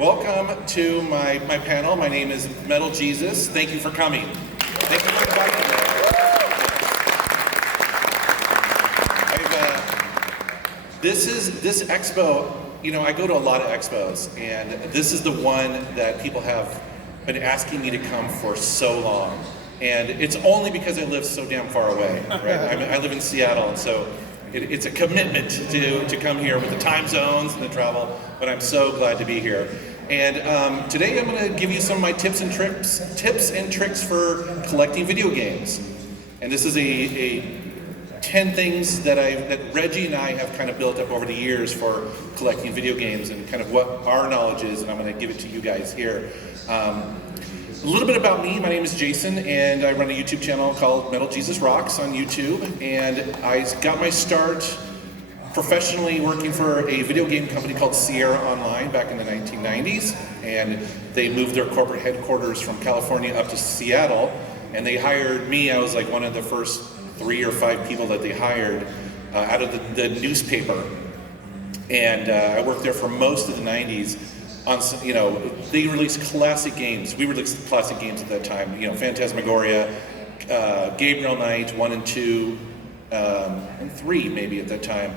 welcome to my panel. My name is Metal Jesus. Thank you for coming. Thank you for inviting me. This expo, you know, I go to a lot of expos, and this is the one that people have been asking me to come for so long. And it's only because I live so damn far away, right? I live in Seattle, and so it's a commitment to come here with the time zones and the travel, but I'm so glad to be here. And today I'm going to give you some of my tips and tricks for collecting video games. And this is a 10 things that Reggie and I have kind of built up over the years for collecting video games and kind of what our knowledge is, and I'm going to give it to you guys here. A little bit about me. My name is Jason, and I run a YouTube channel called MetalJesusRocks on YouTube. And I got my start professionally working for a video game company called Sierra Online back in the 1990s. And they moved their corporate headquarters from California up to Seattle. And they hired me. I was like one of the first 3 or 5 people that they hired out of the newspaper. And I worked there for most of the 90s. You know, they released classic games. We released classic games at that time. You know, Phantasmagoria, Gabriel Knight 1 and 2, and 3 maybe at that time.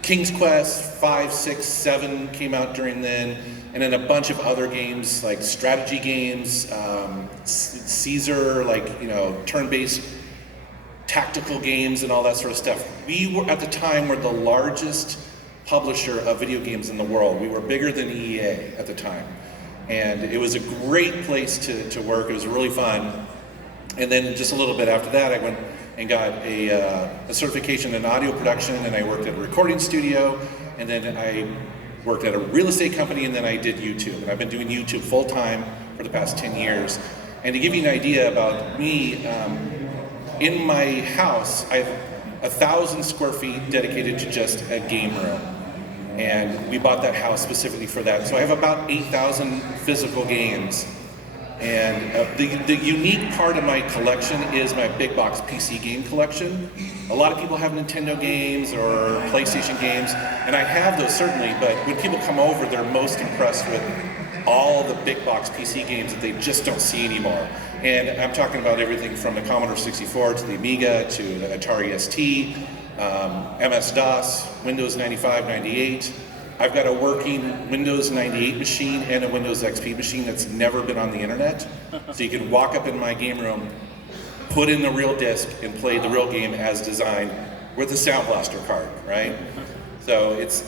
King's Quest 5, 6, 7 came out during then, and then a bunch of other games like strategy games, Caesar, like, you know, turn-based tactical games and all that sort of stuff. We were at the time the largest publisher of video games in the world. We were bigger than EA at the time. And it was a great place to work. It was really fun. And then just a little bit after that, I went and got a certification in audio production, and I worked at a recording studio, and then I worked at a real estate company, and then I did YouTube. And I've been doing YouTube full time for the past 10 years. And to give you an idea about me, in my house, I have 1,000 square feet dedicated to just a game room. And we bought that house specifically for that. So I have about 8,000 physical games. And the unique part of my collection is my big box PC game collection. A lot of people have Nintendo games or PlayStation games, and I have those certainly, but when people come over, they're most impressed with all the big box PC games that they just don't see anymore. And I'm talking about everything from the Commodore 64 to the Amiga to the Atari ST, MS-DOS, Windows 95, 98. I've got a working Windows 98 machine and a Windows XP machine that's never been on the internet. So you can walk up in my game room, put in the real disc, and play the real game as designed with a Sound Blaster card, right? So it's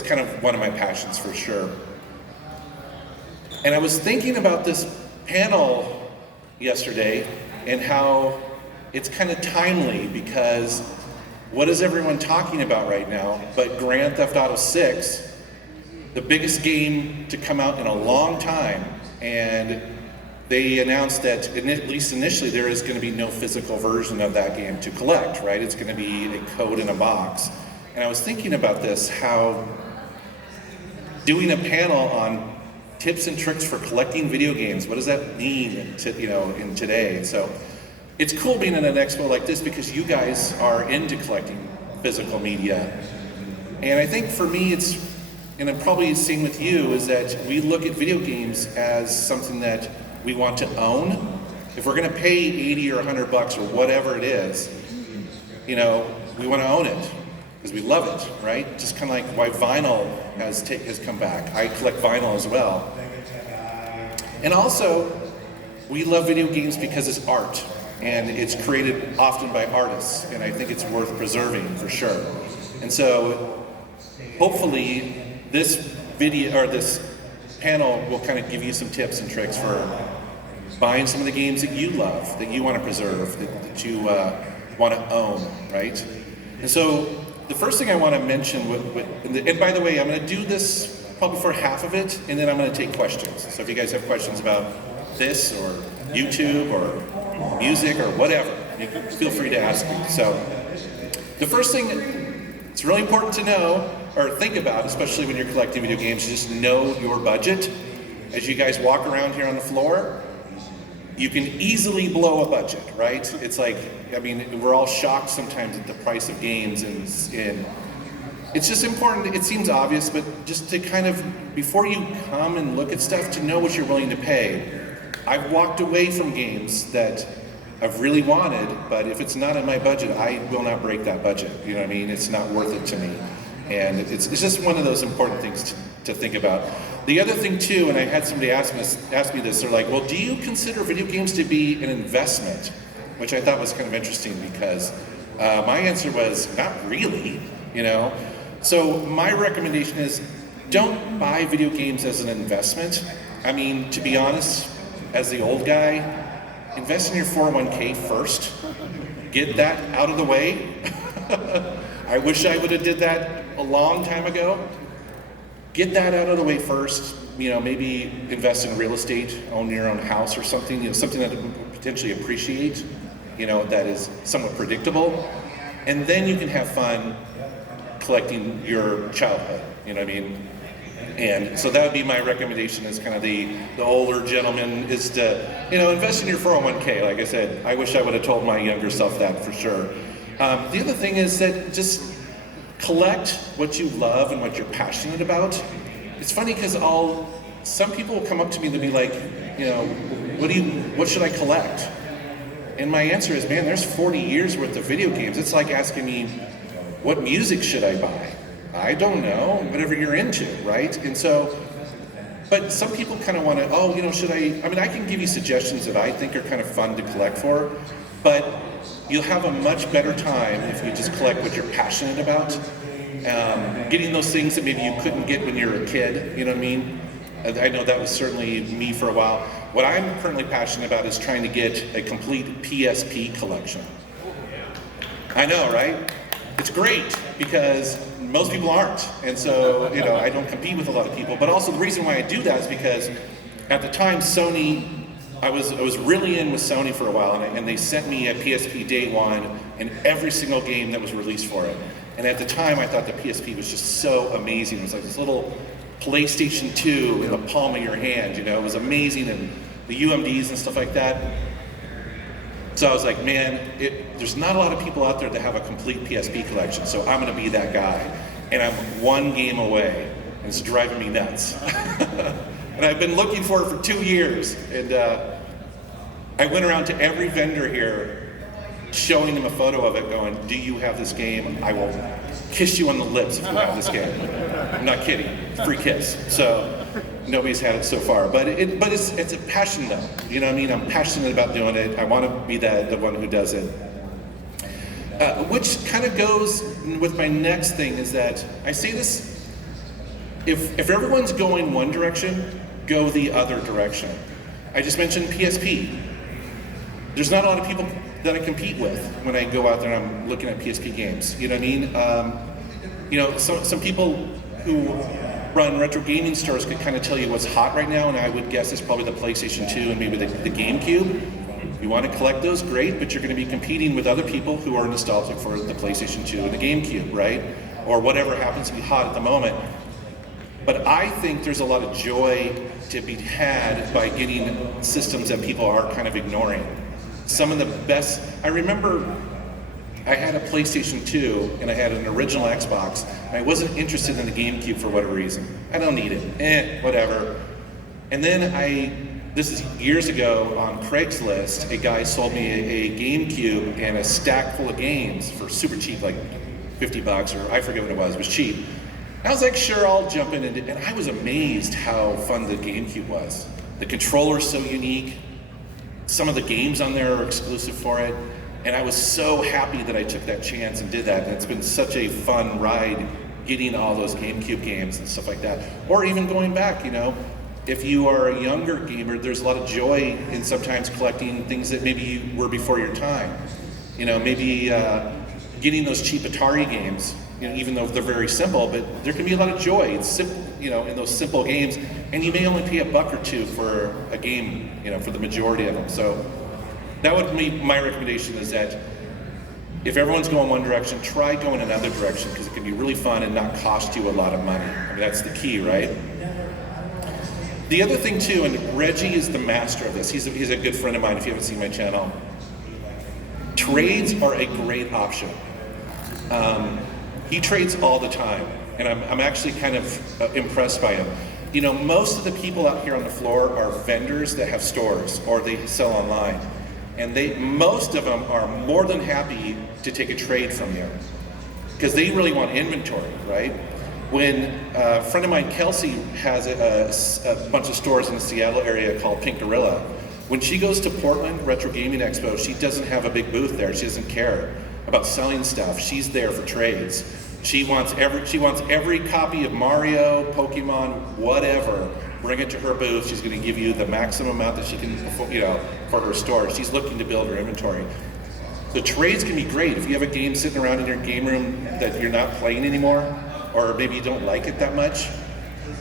kind of one of my passions for sure. And I was thinking about this panel yesterday and how it's kind of timely, because what is everyone talking about right now but Grand Theft Auto 6, the biggest game to come out in a long time, and they announced that, at least initially, there is going to be no physical version of that game to collect, right? It's going to be a code in a box. And I was thinking about this, how doing a panel on tips and tricks for collecting video games, what does that mean to, you know, in today? So it's cool being in an expo like this because you guys are into collecting physical media. And I think for me and I'm probably the same with you, is that we look at video games as something that we want to own. If we're gonna pay 80 or 100 bucks or whatever it is, you know, we wanna own it because we love it, right? Just kind of like why vinyl has come back. I collect vinyl as well. And also, we love video games because it's art, and it's created often by artists, and I think it's worth preserving for sure. And so, hopefully, this video or this panel will kind of give you some tips and tricks for buying some of the games that you love, that you want to preserve, that you want to own, right? And so, the first thing I want to mention, and by the way, I'm going to do this probably for half of it, and then I'm going to take questions. So if you guys have questions about this or YouTube or music or whatever, you can feel free to ask me. So the first thing it's really important to know or think about, especially when you're collecting video games, is just know your budget. As you guys walk around here on the floor, you can easily blow a budget, right? It's like, I mean, we're all shocked sometimes at the price of games, and it's just important, it seems obvious, but just to kind of, before you come and look at stuff, to know what you're willing to pay. I've walked away from games that I've really wanted, but if it's not in my budget, I will not break that budget. You know what I mean? It's not worth it to me. And it's just one of those important things to think about. The other thing too, and I had somebody ask me this, they're like, well, do you consider video games to be an investment? Which I thought was kind of interesting because my answer was, not really, you know? So my recommendation is, don't buy video games as an investment. I mean, to be honest, as the old guy, invest in your 401k first. Get that out of the way. I wish I would have did that a long time ago. Get that out of the way first. You know, maybe invest in real estate, own your own house or something. You know, something that you potentially appreciate. You know, that is somewhat predictable, and then you can have fun collecting your childhood. You know what I mean? And so that would be my recommendation as kind of the older gentleman, is to, you know, invest in your 401k. Like I said, I wish I would have told my younger self that for sure. The other thing is that just collect what you love and what you're passionate about. It's funny because some people will come up to me and they'll be like, you know, what should I collect? And my answer is, man, there's 40 years worth of video games. It's like asking me, what music should I buy? I don't know, whatever you're into, right? And so, but some people kind of want to, you know, I can give you suggestions that I think are kind of fun to collect for, but you'll have a much better time if you just collect what you're passionate about. Getting those things that maybe you couldn't get when you were a kid, you know what I mean? I know that was certainly me for a while. What I'm currently passionate about is trying to get a complete PSP collection. I know, right? It's great because most people aren't. And so, you know, I don't compete with a lot of people. But also the reason why I do that is because at the time Sony, I was really in with Sony for a while, and they sent me a PSP day one and every single game that was released for it. And at the time I thought the PSP was just so amazing. It was like this little PlayStation 2 in the palm of your hand, you know, it was amazing, and the UMDs and stuff like that. So I was like, man, there's not a lot of people out there that have a complete PSP collection, so I'm gonna be that guy. And I'm one game away, and it's driving me nuts. And I've been looking for it for 2 years, and I went around to every vendor here, showing them a photo of it, going, do you have this game? I will kiss you on the lips if you have this game. I'm not kidding, free kiss. So nobody's had it so far, but it's a passion though. You know what I mean? I'm passionate about doing it. I want to be the one who does it. Which kind of goes with my next thing, is that I say this, if everyone's going one direction, go the other direction. I just mentioned PSP. There's not a lot of people that I compete with when I go out there and I'm looking at PSP games. You know what I mean? You know, some people who run retro gaming stores could kind of tell you what's hot right now, and I would guess it's probably the PlayStation 2 and maybe the GameCube. You want to collect those, great, but you're going to be competing with other people who are nostalgic for the PlayStation 2 and the GameCube, right? Or whatever happens to be hot at the moment. But I think there's a lot of joy to be had by getting systems that people are kind of ignoring. Some of the best, I remember I had a PlayStation 2 and I had an original Xbox, and I wasn't interested in the GameCube for whatever reason. I don't need it, whatever. And then this is years ago, on Craigslist, a guy sold me a GameCube and a stack full of games for super cheap, like $50, or I forget what it was cheap. And I was like, sure, I'll jump in, and I was amazed how fun the GameCube was. The controller's so unique. Some of the games on there are exclusive for it. And I was so happy that I took that chance and did that. And it's been such a fun ride getting all those GameCube games and stuff like that. Or even going back, you know, if you are a younger gamer, there's a lot of joy in sometimes collecting things that maybe were before your time. You know, maybe getting those cheap Atari games, you know, even though they're very simple, but there can be a lot of joy in those simple games, and you may only pay $1 or $2 for a game, you know, for the majority of them. So that would be my recommendation, is that if everyone's going one direction, try going another direction, because it can be really fun and not cost you a lot of money. I mean, that's the key, right? The other thing too, and Reggie is the master of this, he's a good friend of mine if you haven't seen my channel. Trades are a great option. He trades all the time, and I'm actually kind of impressed by him. You know, most of the people out here on the floor are vendors that have stores or they sell online. And most of them are more than happy to take a trade from you because they really want inventory, right? When a friend of mine, Kelsey, has a bunch of stores in the Seattle area called Pink Gorilla. When she goes to Portland Retro Gaming Expo, she doesn't have a big booth there. She doesn't care about selling stuff. She's there for trades. She wants every copy of Mario, Pokemon, whatever. Bring it to her booth. She's going to give you the maximum amount that she can, you know, for her store. She's looking to build her inventory. The trades can be great if you have a game sitting around in your game room that you're not playing anymore, or maybe you don't like it that much.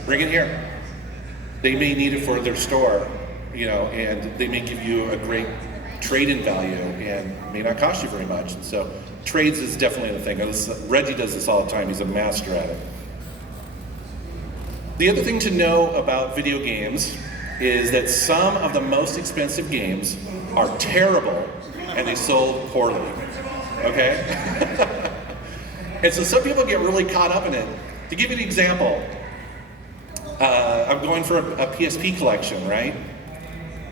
Bring it here. They may need it for their store, you know, and they may give you a great trade-in value and may not cost you very much. So trades is definitely the thing. Reggie does this all the time. He's a master at it. The other thing to know about video games is that some of the most expensive games are terrible and they sold poorly, okay? And so some people get really caught up in it. To give you an example, I'm going for a PSP collection, right?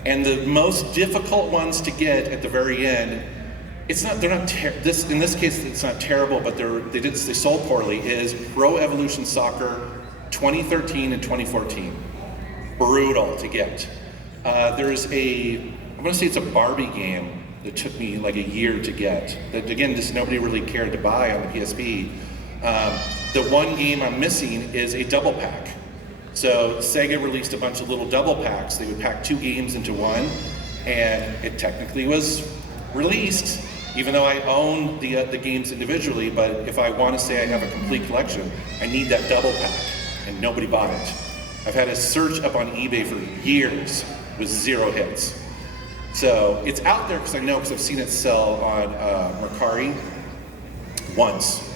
And the most difficult ones to get at the very end, in this case it's not terrible, but they sold poorly, is Pro Evolution Soccer 2013 and 2014. Brutal to get. I'm gonna say it's a Barbie game that took me like a year to get. That again, just nobody really cared to buy on the PSP. The one game I'm missing is a double pack. So Sega released a bunch of little double packs. They would pack 2 games into one, and it technically was released, even though I own the games individually. But if I want to say I have a complete collection, I need that double pack, and nobody bought it. I've had a search up on eBay for years with 0 hits. So it's out there because I've seen it sell on Mercari once.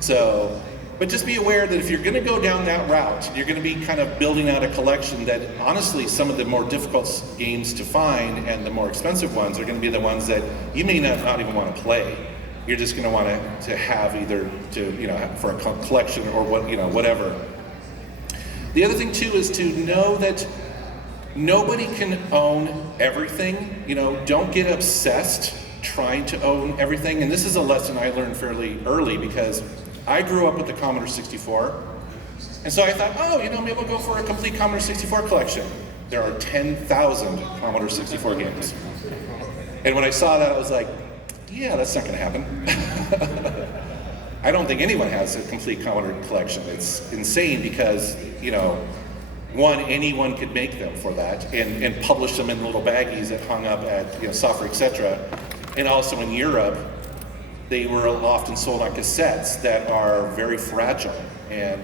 So. But just be aware that if you're going to go down that route, you're going to be kind of building out a collection that, honestly, some of the more difficult games to find and the more expensive ones are going to be the ones that you may not even want to play. You're just going to want to have either for a collection or whatever. The other thing too is to know that nobody can own everything. Don't get obsessed trying to own everything. And this is a lesson I learned fairly early because I grew up with the Commodore 64, and so I thought, maybe we'll go for a complete Commodore 64 collection. There are 10,000 Commodore 64 games. And when I saw that, I was like, yeah, that's not gonna happen. I don't think anyone has a complete Commodore collection. It's insane because, anyone could make them for that and publish them in little baggies that hung up at, software, etc. And also in Europe, they were often sold on cassettes that are very fragile and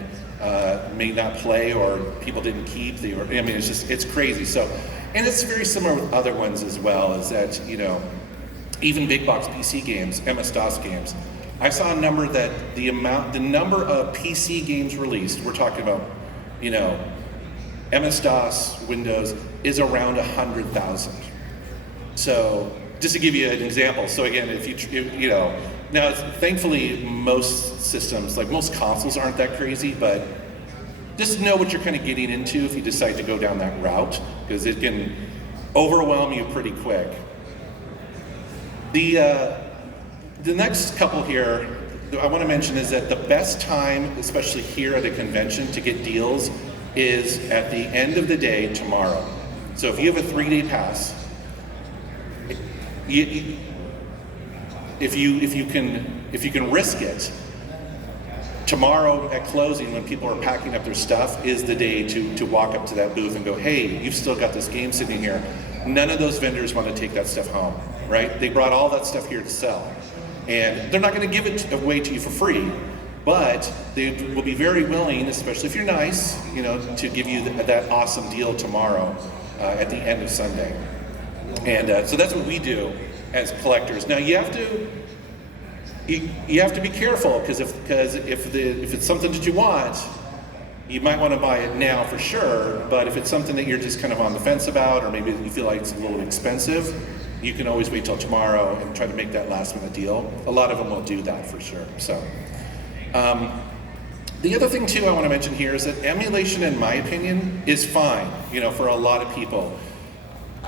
may not play or people didn't keep. It's crazy. So, and it's very similar with other ones as well, is that, even big box PC games, MS-DOS games. I saw a number that the number of PC games released, we're talking about, MS-DOS, Windows, is around 100,000. So, just to give you an example, so again, now thankfully most systems, like most consoles aren't that crazy, but just know what you're kind of getting into if you decide to go down that route, because it can overwhelm you pretty quick. The next couple here I want to mention is that the best time, especially here at a convention, to get deals is at the end of the day tomorrow. So if you have a 3-day pass, if you can risk it, tomorrow at closing when people are packing up their stuff is the day to walk up to that booth and go, hey, you've still got this game sitting here. None of those vendors want to take that stuff home, right? They brought all that stuff here to sell. And they're not going to give it away to you for free, but they will be very willing, especially if you're nice, to give you that awesome deal tomorrow at the end of Sunday. And so that's what we do as collectors. Now you have to be careful because if it's something that you want, you might want to buy it now for sure. But if it's something that you're just kind of on the fence about, or maybe you feel like it's a little expensive, you can always wait till tomorrow and try to make that last minute deal. A lot of them will do that for sure. So The other thing too I want to mention here is that emulation, in my opinion, is fine, for a lot of people.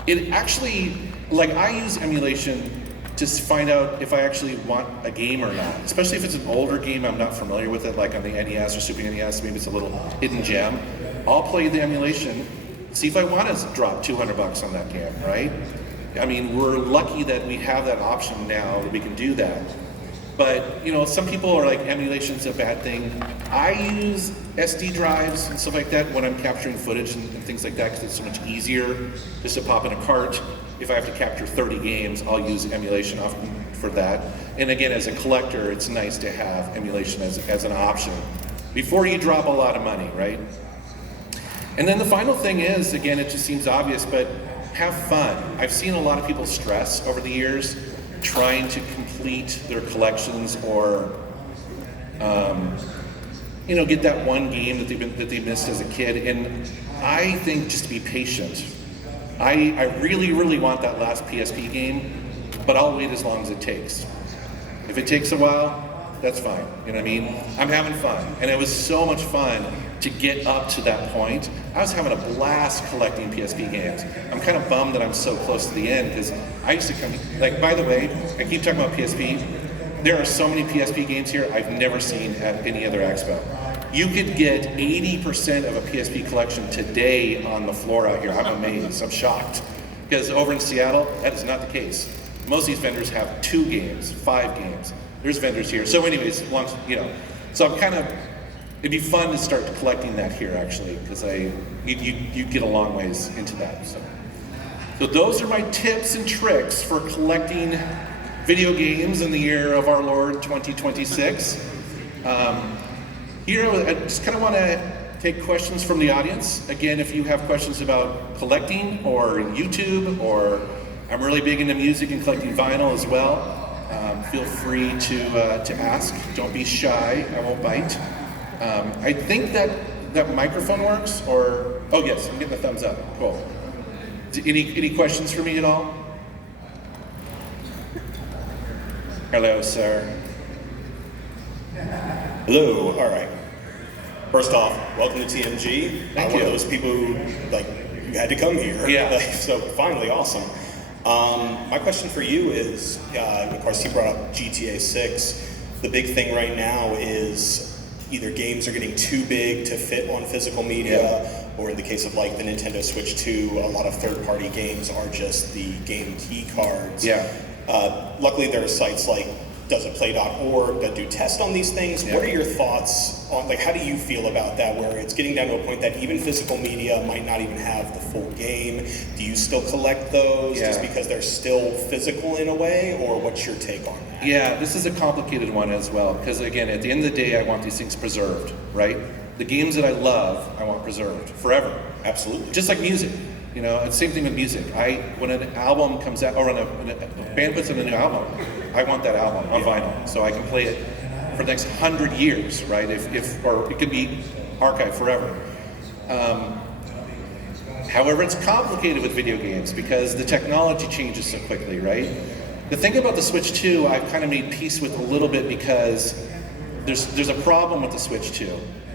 It actually, I use emulation to find out if I actually want a game or not, especially if it's an older game I'm not familiar with it, like on the NES or Super NES, maybe it's a little hidden gem. I'll play the emulation, see if I want to drop $200 on that game, right? I mean, we're lucky that we have that option now that we can do that. But, some people are like, emulation's a bad thing. I use SD drives and stuff like that when I'm capturing footage and things like that, because it's so much easier just to pop in a cart. If I have to capture 30 games, I'll use emulation often for that. And again, as a collector, it's nice to have emulation as an option before you drop a lot of money, right? And then the final thing is, again, it just seems obvious, but have fun. I've seen a lot of people stress over the years trying to complete their collections or get that one game that they missed as a kid. And I think just to be patient. I really, really want that last PSP game, but I'll wait as long as it takes. If it takes a while, that's fine. You know what I mean? I'm having fun, and it was so much fun to get up to that point. I was having a blast collecting PSP games. I'm kind of bummed that I'm so close to the end, because I used to come, by the way, I keep talking about PSP. There are so many PSP games here I've never seen at any other expo. You could get 80% of a PSP collection today on the floor out here. I'm amazed, I'm shocked. Because over in Seattle, that is not the case. Most of these vendors have 2 games, 5 games. There's vendors here. So anyways, so I'm kind of, it'd be fun to start collecting that here actually, because you get a long ways into that. So those are my tips and tricks for collecting video games in the year of our Lord 2026. Here, I just kind of want to take questions from the audience. Again, if you have questions about collecting or YouTube, or I'm really big into music and collecting vinyl as well, feel free to ask. Don't be shy, I won't bite. I think that microphone works, or, oh yes, I'm getting a thumbs up, cool. Any questions for me at all? Hello, sir. Hello, all right. First off, welcome to TMG. Thank I'm you. one of those people who, you had to come here. Yeah. So finally, awesome. My question for you is, of course, you brought up GTA 6. The big thing right now is either games are getting too big to fit on physical media, or in the case of the Nintendo Switch 2, a lot of third-party games are just the game key cards. Yeah. Luckily, there are sites like doesitplay.org that do tests on these things. Yeah. What are your thoughts on, how do you feel about that, where it's getting down to a point that even physical media might not even have the full game? Do you still collect those just because they're still physical in a way, or what's your take on that? Yeah, this is a complicated one as well, because again, at the end of the day, I want these things preserved, right? The games that I love, I want preserved forever. Absolutely. Just like music. It's the same thing with music. When an album comes out, or when a band puts in a new album, I want that album on vinyl, so I can play it for the next 100 years, right? Or it could be archived forever. However, it's complicated with video games because the technology changes so quickly, right? The thing about the Switch 2, I've kind of made peace with a little bit, because there's a problem with the Switch 2.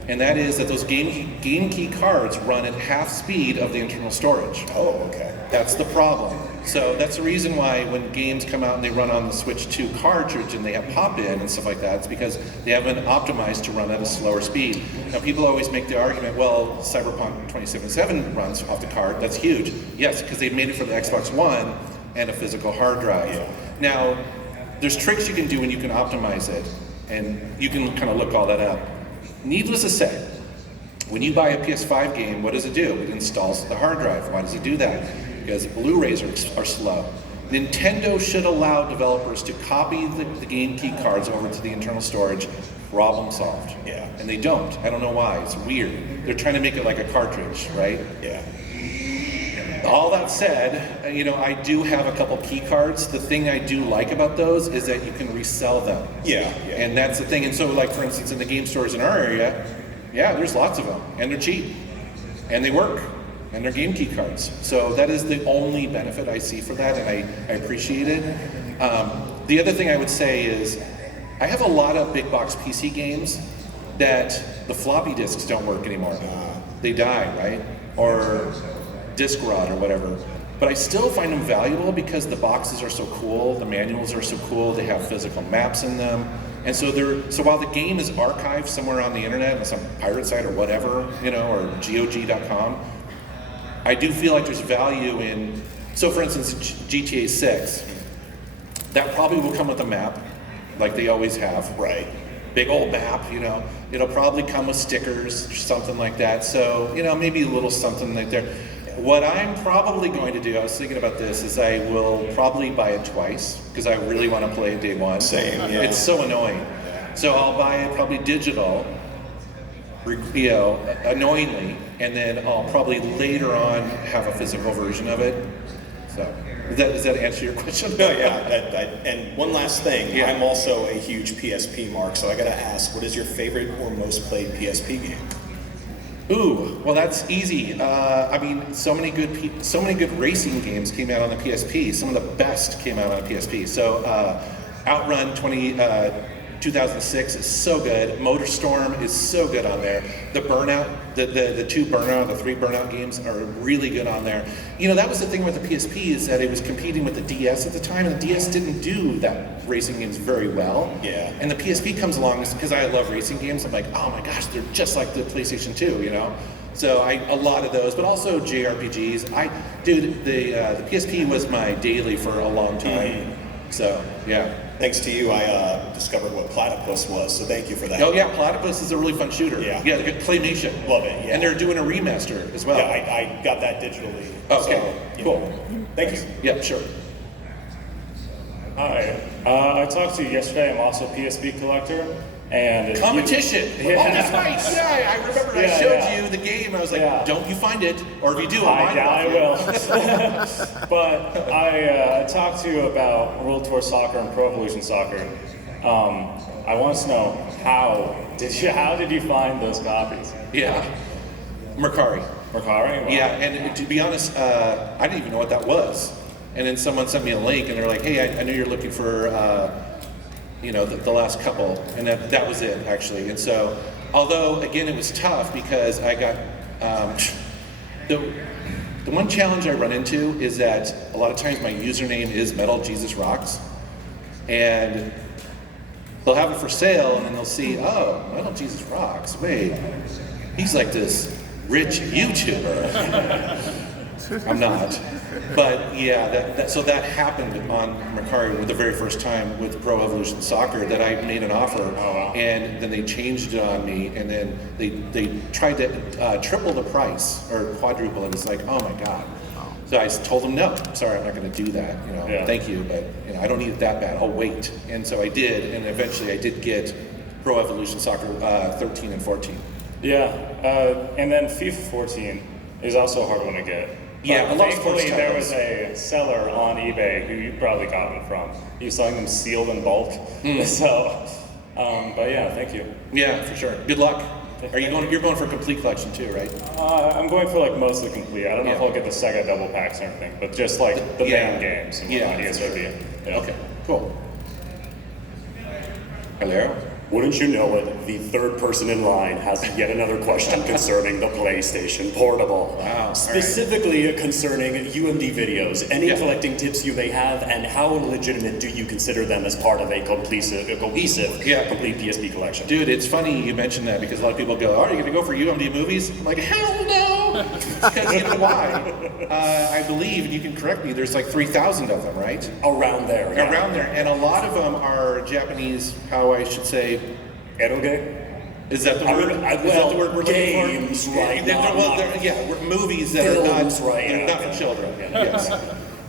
And that is that those game key cards run at half speed of the internal storage. Oh, okay. That's the problem. So that's the reason why when games come out and they run on the Switch 2 cartridge and they have pop-in and stuff like that, it's because they haven't optimized to run at a slower speed. Now people always make the argument, well, Cyberpunk 2077 runs off the card, that's huge. Yes, because they've made it for the Xbox One and a physical hard drive. Yeah. Now, there's tricks you can do when you can optimize it, and you can kind of look all that up. Needless to say, when you buy a PS5 game, what does it do? It installs the hard drive. Why does it do that? Because Blu-rays are slow. Nintendo should allow developers to copy the game key cards over to the internal storage. Problem solved. Yeah. And they don't. I don't know why. It's weird. They're trying to make it like a cartridge, right? Yeah. All that said, I do have a couple key cards. The thing I do like about those is that you can resell them. Yeah. And that's the thing. And so, for instance, in the game stores in our area, there's lots of them, and they're cheap, and they work, and they're game key cards. So that is the only benefit I see for that, and I appreciate it. The other thing I would say is, I have a lot of big box PC games that the floppy disks don't work anymore. They die, right? Or disk rot or whatever. But I still find them valuable because the boxes are so cool, the manuals are so cool, they have physical maps in them. And so while the game is archived somewhere on the internet, on some pirate site or whatever, you know, or GOG.com, I do feel like there's value in, so for instance, GTA 6, that probably will come with a map, like they always have. Right. Big old map, you know. It'll probably come with stickers or something like that. So, you know, maybe a little something like there. What I'm probably going to do, I was thinking about this, is I will probably buy it twice because I really want to play it day one. Same, yeah. It's so annoying. So I'll buy it probably digital, you know, annoyingly, and then I'll probably later on have a physical version of it. So does that answer your question? No, yeah. And one last thing, Yeah. I'm also a huge PSP mark, so I got to ask, what is your favorite or most played PSP game? Ooh, well that's easy. I mean, so many good racing games came out on the PSP. Some of the best came out on the PSP. So Outrun 2006 is so good. MotorStorm is so good on there. The Burnout, the two Burnout, the three Burnout games are really good on there. You know, that was the thing with the PSP is that it was competing with the DS at the time, and the DS didn't do that racing games very well. Yeah. And the PSP comes along because I love racing games. I'm like, oh my gosh, they're just like the PlayStation 2, you know. So a lot of those, but also JRPGs. The PSP was my daily for a long time. So yeah. Thanks to you, I discovered what Platypus was, so thank you for that. Oh yeah, Platypus is a really fun shooter. Yeah. Yeah, good claymation. Love it, yeah. And they're doing a remaster as well. Yeah, I got that digitally. Okay, So, cool. Thank you. Yeah, sure. Hi. I talked to you yesterday. I'm also a PSP collector. And Competition. Yeah. Oh, that's right. Yeah, I remember I Yeah, showed yeah. you the game. I was like, Yeah. don't you find it, or if you do, I'll buy it I off you. will. But I talked to you about World Tour Soccer and Pro Evolution Soccer. I want to know how did you find those copies? Yeah. Mercari. Mercari? Wow. Yeah, and to be honest, I didn't even know what that was. And then someone sent me a link, and they're like, hey, I know you're looking for, the last couple. And that was it, actually. And so, although, again, it was tough because I got, the one challenge I run into is that a lot of times my username is MetalJesusRocks. And they'll have it for sale, and then they'll see, oh, MetalJesusRocks, wait, he's like this rich YouTuber. I'm not. But yeah, so that happened on Mercari with the very first time with Pro Evolution Soccer that I made an offer, and then they changed it on me, and then they tried to triple the price or quadruple it. It's like, oh my God. So I told them, no, sorry, I'm not going to do that. Thank you, but I don't need it that bad. I'll wait. And so I did, and eventually I did get Pro Evolution Soccer 13 and 14. Yeah, and then FIFA 14 is also a hard one to get. Yeah, a lot of sports thankfully there titles. was a seller on eBay who you probably got them from. He was selling them sealed in bulk. So, but yeah, thank you. Yeah, for sure. Good luck. You're going for a complete collection too, right? I'm going for like mostly complete. I don't know if Yeah. I'll get the Sega double packs and everything, but just like the Yeah. main games and Yeah, whatnot, for sure. ESRB. Yeah. Okay, cool. Hello? Wouldn't you know it, the third person in line has yet another question concerning the PlayStation Portable. Wow, all Specifically concerning UMD videos. Any Yeah. collecting tips you may have, and how legitimate do you consider them as part of a cohesive Yeah. complete PSP collection? Dude, it's funny you mentioned that because a lot of people go, oh, are you going to go for UMD movies? I'm like, hell no! Because you know why? I believe, and you can correct me, there's like 3,000 of them, right? Around there. yeah. Around there. And a lot of them are Japanese, how I should say, Eroge? is that the I word? mean, Is that the word we're looking games, for? right, We're movies that are Films, not, right, they're yeah, not yeah. for children. Yes.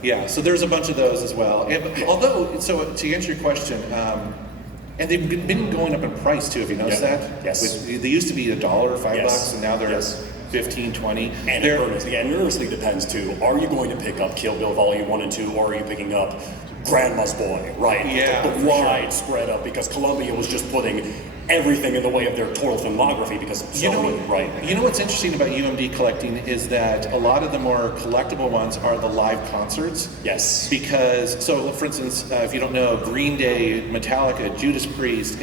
Yeah, so there's a bunch of those as well. Although, so to answer your question, and they've been going up in price too, have you noticed Yeah. that? Yes. They used to be $1 or $5, Yes. and now they're Yes. 15, 20. And it earnestly depends too. Are you going to pick up Kill Bill Volume 1 and 2, or are you picking up Grandma's Boy, right? Yeah, The for wide spread up, because Columbia was just putting everything in the way of their total filmography because Sony, right? You know what's interesting about UMD collecting is that a lot of the more collectible ones are the live concerts. Yes. Because, so for instance, if you don't know, Green Day, Metallica, Judas Priest,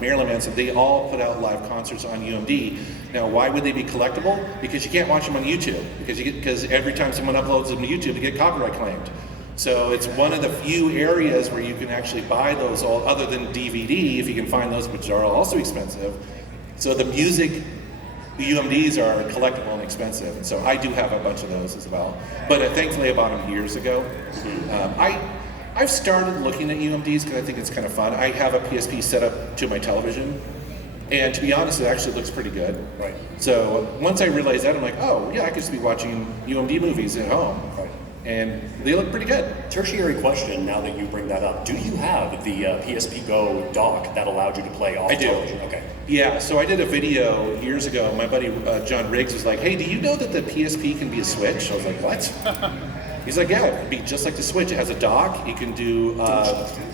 Marilyn Manson, they all put out live concerts on UMD. Now, why would they be collectible? Because you can't watch them on YouTube. Because every time someone uploads them to YouTube, they get copyright claimed. So it's one of the few areas where you can actually buy those, all other than DVD, if you can find those, which are also expensive. So the music, the UMDs are collectible and expensive. And so I do have a bunch of those as well. But thankfully I bought them years ago. I've started looking at UMDs because I think it's kind of fun. I have a PSP set up to my television. And to be honest, it actually looks pretty good. Right. So once I realized that, I'm like, oh yeah, I could just be watching UMD movies at home. Right. And they look pretty good. Tertiary question, now that you bring that up. Do you have the PSP Go dock that allowed you to play off I do. television? Okay. Yeah, so I did a video years ago. My buddy John Riggs was like, hey, do you know that the PSP can be a Switch? I was like, what? He's like, yeah, it can be just like the Switch. It has a dock. You can do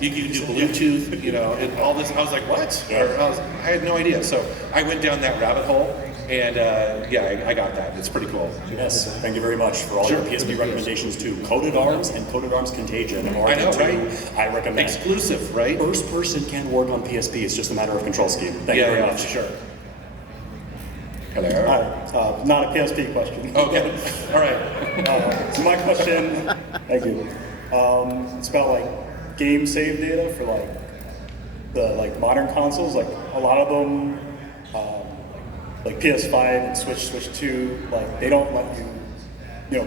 you can do Bluetooth, and all this. I was like, what? Yeah. I had no idea. So I went down that rabbit hole, and I got that. It's pretty cool. Yes, thank you very much for all your PSP recommendations too. Coded Arms and Coded Arms Contagion are I know, the two right? I recommend. Exclusive, right? First person can work on PSP, it's just a matter of control scheme. Thank you very much. Sure. Hello. Hi, not a PSP question. Okay. All right. So my question, thank you. It's about like game save data for like the modern consoles. Like a lot of them, like PS5 and Switch 2, like they don't let you,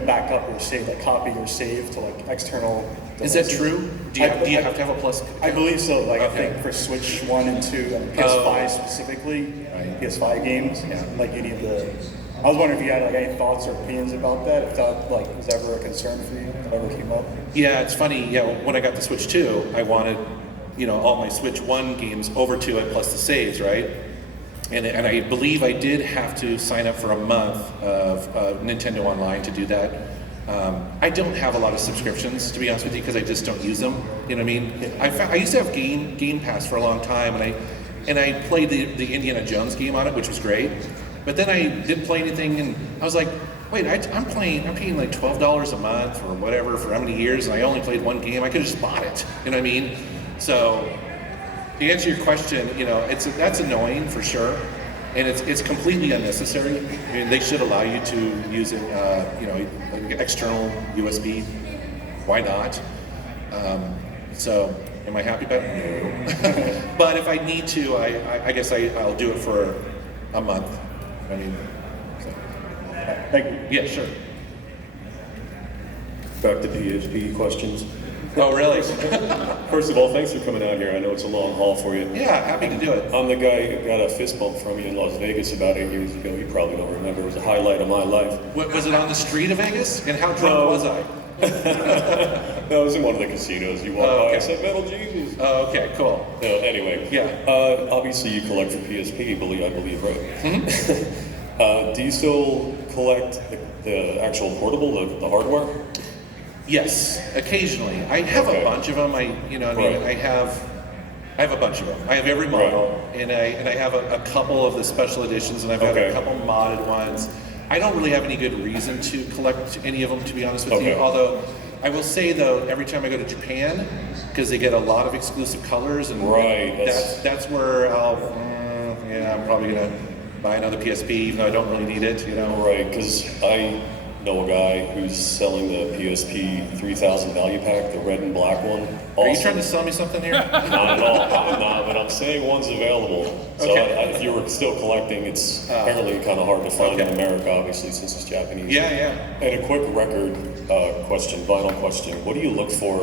back up or save, like copy or save to like external. Is that devices. true? Do you have to have a Plus? I believe so. Like Okay. I think for Switch 1 and 2 and PS5 specifically, Right. PS5 games, like you need the. I was wondering if you had like any thoughts or opinions about that. If that like was ever a concern for you, if it ever came up. Yeah, it's funny. Yeah, when I got the Switch 2, I wanted, all my Switch 1 games over to it plus the saves, right? And I believe I did have to sign up for a month of Nintendo Online to do that. I don't have a lot of subscriptions, to be honest with you, because I just don't use them. You know what I mean? I used to have Game Pass for a long time, and I played the Indiana Jones game on it, which was great. But then I didn't play anything, and I was like, wait, I'm paying like $12 a month or whatever for how many years, and I only played one game. I could have just bought it. You know what I mean? So to answer your question, that's annoying for sure. And it's completely unnecessary. I mean, they should allow you to use it, external USB. Why not? So, am I happy about it? No. But if I need to, I guess I'll do it for a month. I mean, so. Thank you. Yeah, sure. Back to PSP questions. Oh, really? First of all, thanks for coming out here. I know it's a long haul for you. Yeah, happy to do it. I'm the guy who got a fist bump from you in Las Vegas about 8 years ago. You probably don't remember. It was a highlight of my life. Was it on the street of Vegas? And how drunk was I? No, it was in one of the casinos. You walked by and said, MetalJesus. Oh, okay, cool. No, anyway. Yeah. Obviously, you collect for PSP, I believe, right? Mm-hmm. Do you still collect the actual portable, the hardware? Yes, occasionally. I have a bunch of them. I have a bunch of them. I have every model, and I have a couple of the special editions, and I've had a couple modded ones. I don't really have any good reason to collect any of them, to be honest with you. Although I will say though, every time I go to Japan, because they get a lot of exclusive colors, and that's where I'm probably gonna buy another PSP, even though I don't really need it. Right, because I know a guy who's selling the PSP 3000 value pack, the red and black one. Awesome. Are you trying to sell me something here? Not at all. I'm not, but I'm saying one's available. So if you were still collecting, it's apparently kind of hard to find in America, obviously, since it's Japanese. Yeah. And a quick record vinyl question. What do you look for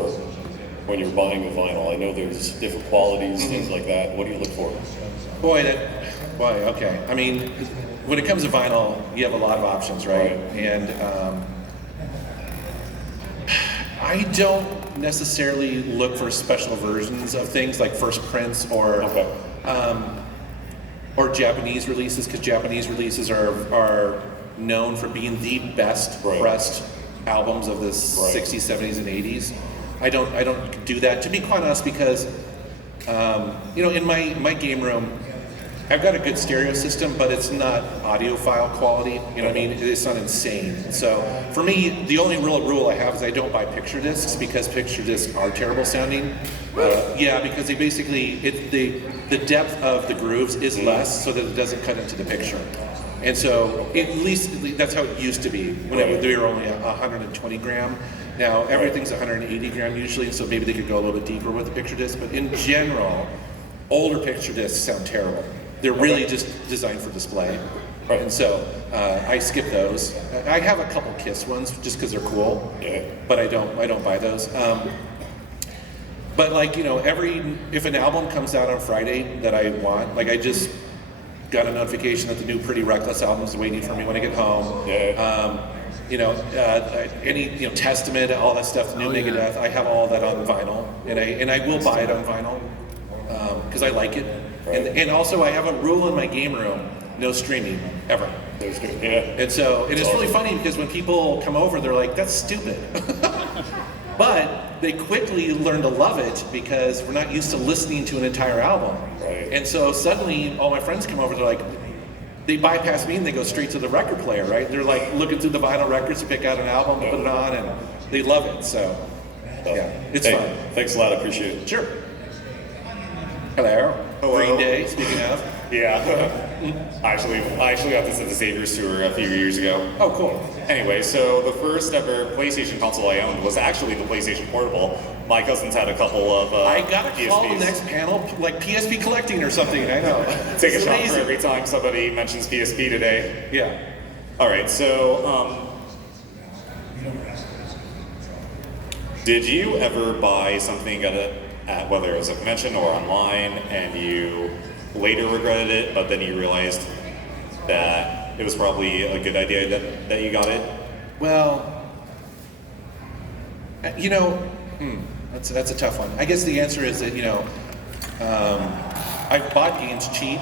when you're buying a vinyl? I know there's different qualities, things like that. What do you look for? Boy, okay. I mean, when it comes to vinyl, you have a lot of options, right? And I don't necessarily look for special versions of things like first prints or Japanese releases, because Japanese releases are known for being the best pressed albums of the 60s, 70s, and 80s. I don't do that, to be quite honest, because in my game room, I've got a good stereo system, but it's not audiophile quality. You know what I mean? It's not insane. So for me, the only real rule I have is I don't buy picture discs because picture discs are terrible sounding. Yeah, because they basically the depth of the grooves is less, so that it doesn't cut into the picture. And so at least that's how it used to be when they were only 120 gram. Now everything's 180 gram usually, so maybe they could go a little bit deeper with the picture disc. But in general, older picture discs sound terrible. They're really just designed for display. Right. And so I skip those. I have a couple Kiss ones just because they're cool, but I don't buy those. But like, you know, if an album comes out on Friday that I want, like I just got a notification that the new Pretty Reckless album is waiting for me when I get home. You know, any Testament, all that stuff, the new Megadeth, I have all that on vinyl, and I will buy it on vinyl because I like it. And also I have a rule in my game room: no streaming ever. And so it's really funny because when people come over, they're like, "That's stupid," but they quickly learn to love it because we're not used to listening to an entire album. And so suddenly all my friends come over, they're like, they bypass me and they go straight to the record player, right? They're like looking through the vinyl records to pick out an album, put it on, and they love it. So yeah, it's fun. Thanks a lot, I appreciate it. Sure. Hello. Green Day, speaking of. Yeah. I actually got this at the Saviors Tour a few years ago. Oh, cool. Anyway, so the first ever PlayStation console I owned was actually the PlayStation Portable. My cousins had a couple of I gotta call the PSPs. next panel like PSP collecting or something. I know. Take a It's shot amazing. for every time somebody mentions PSP today. Yeah. All right, so did you ever buy something at whether it was a convention or online, and you later regretted it, but then you realized that it was probably a good idea that you got it? Well, you know, that's a tough one. I guess the answer is that, you know, I've bought games cheap